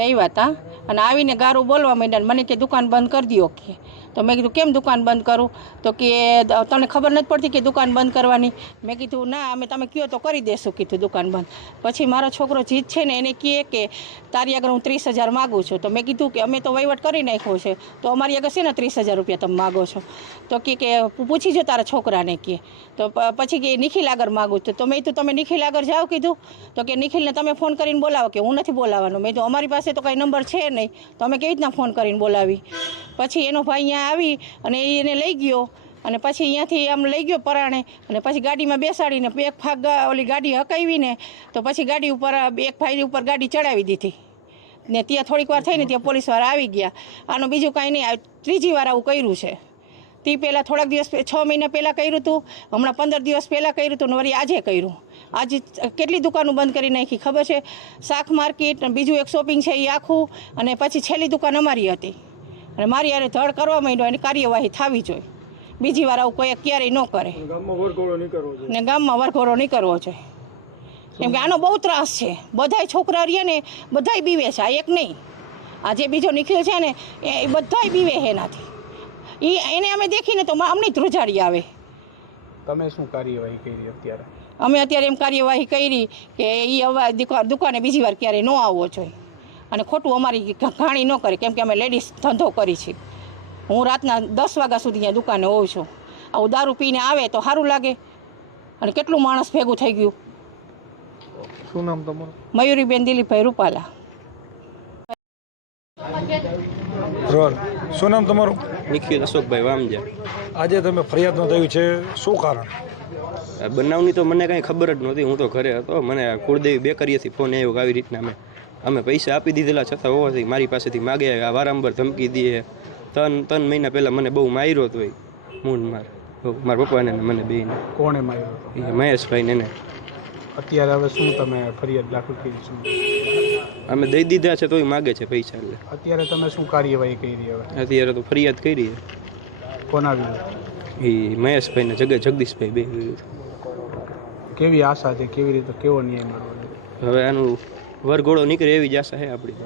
આવ્યા હતા અને આવીને ગારું બોલવા માંડ્યા. મને કે દુકાન બંધ કરી દો કે. તો મેં કીધું કેમ દુકાન બંધ કરું? તો કે તને ખબર નથી પડતી કે દુકાન બંધ કરવાની? મેં કીધું ના, અમે તમે કહો તો કરી દેશું કીધું દુકાન બંધ. પછી મારો છોકરો જીત છે ને એને કહે કે તારી આગળ હું 30,000 માગું છું. તો મેં કીધું કે અમે તો વહીવટ કરી નાખ્યો છે, તો અમારી આગળ છે ને 30,000 રૂપિયા તમે માગો છો? તો કે પૂછી જો તારા છોકરાને કે. તો પછી કે નિખિલ આગળ માગું છું. તો મેં કીધું તમે નિખિલ આગળ જાઓ કીધું. તો કે નિખિલને તમે ફોન કરીને બોલાવો. કે હું નથી બોલાવવાનો. મેં તો અમારી પાસે તો કાંઈ નંબર છે નહીં, તો અમે કેવી રીતના ફોન કરીને બોલાવી? પછી એનો ભાઈ અહીંયા આવી અને એને લઈ ગયો અને પછી અહીંયાથી આમ લઈ ગયો પરાણે અને પછી ગાડીમાં બેસાડીને એક ભાગ ઓલી ગાડી હકાવીને તો પછી ગાડી ઉપર એક ભાઈ ઉપર ગાડી ચડાવી દીધી ને ત્યાં થોડીક વાર થઈને ત્યાં પોલીસવાળા આવી ગયા. આનું બીજું કાંઈ નહીં, ત્રીજી વાર આવું કર્યું છે. તે પહેલાં થોડાક દિવસ 6 મહિના પહેલાં કર્યું હતું, હમણાં 15 દિવસ પહેલાં કર્યું હતું ને વળી આજે કર્યું. આજે કેટલી દુકાનો બંધ કરી નાખી ખબર છે? શાક માર્કેટ, બીજું એક શોપિંગ છે એ આખું, અને પછી છેલ્લી દુકાન અમારી હતી. અને મારી યારે ધડ કરવા માંડ્યો એની કાર્યવાહી થવી જોઈએ. બીજી વાર આવું કોઈ ક્યારેય ન કરે ને ગામમાં વરઘોડો નહીં કરવો જોઈએ. કેમ કે આનો બહુ ત્રાસ છે. બધાય છોકરા રહ્યા ને બધાય બીવે છે, આ એક નહીં. આ જે બીજો નિખિલ છે ને એ બધાય બીવે છે એનાથી. એને અમે દેખીને તો અમને ધ્રુજાડી આવે. તમે શું કાર્યવાહી કરી અત્યારે? અમે અત્યારે એમ કાર્યવાહી કરી કે એ હવે દુકાને બીજી વાર ક્યારેય ન આવવો જોઈએ અને ખોટું અમારી ઘાણી ન કરે. કેમ કે અમે લેડીઝ ધંધો કરી છીએ. હું રાતના 10 વાગ્યા સુધી અહીંયા દુકાને હોઉં છું. આવું દારૂ પીને આવે તો સારું લાગે? અને કેટલું માણસ ભેગું થઈ ગયું. શું નામ તમારું? મયુરીબેન દિલીપભાઈ રૂપાલા. રોલ. શું નામ તમારું? નિખિલ અશોકભાઈ વામજા. આજે તમે ફરિયાદ નોંધાવી છે, શું કારણ? બનાવની તો મને કાંઈ ખબર જ નહોતી. હું તો ઘરે હતો. મને કુળદેવી બેકરીએથી ફોન આવ્યો કે આવી રીતના અમે પૈસા આપી દીધેલા છતાં હોવાથી મારી પાસેથી માગે વારંવાર ધમકી દે. 3 મહિના પહેલાં મને બહુ માર્યો હતો. મારા પપ્પાને મને બેને. કોણે માર્યો હતો? મહેશભાઈને. એને અત્યારે હવે શું તમે ફરિયાદ દાખલ કરી? શું અમે દઈ દીધા છે તોય માગે છે પૈસા. એટલે અત્યારે તમે શું કાર્યવાહી કરી? હવે અત્યારે તો ફરિયાદ કરી. કોના વિરુદ્ધ? એ મહેશભાઈને જગદીશભાઈ બે. કેવી આશા છે? કેવી રીતે કેવો ન્યાય મળવો? હવે આનું વરઘોડો નીકળે એવી જ આશા છે આપણી.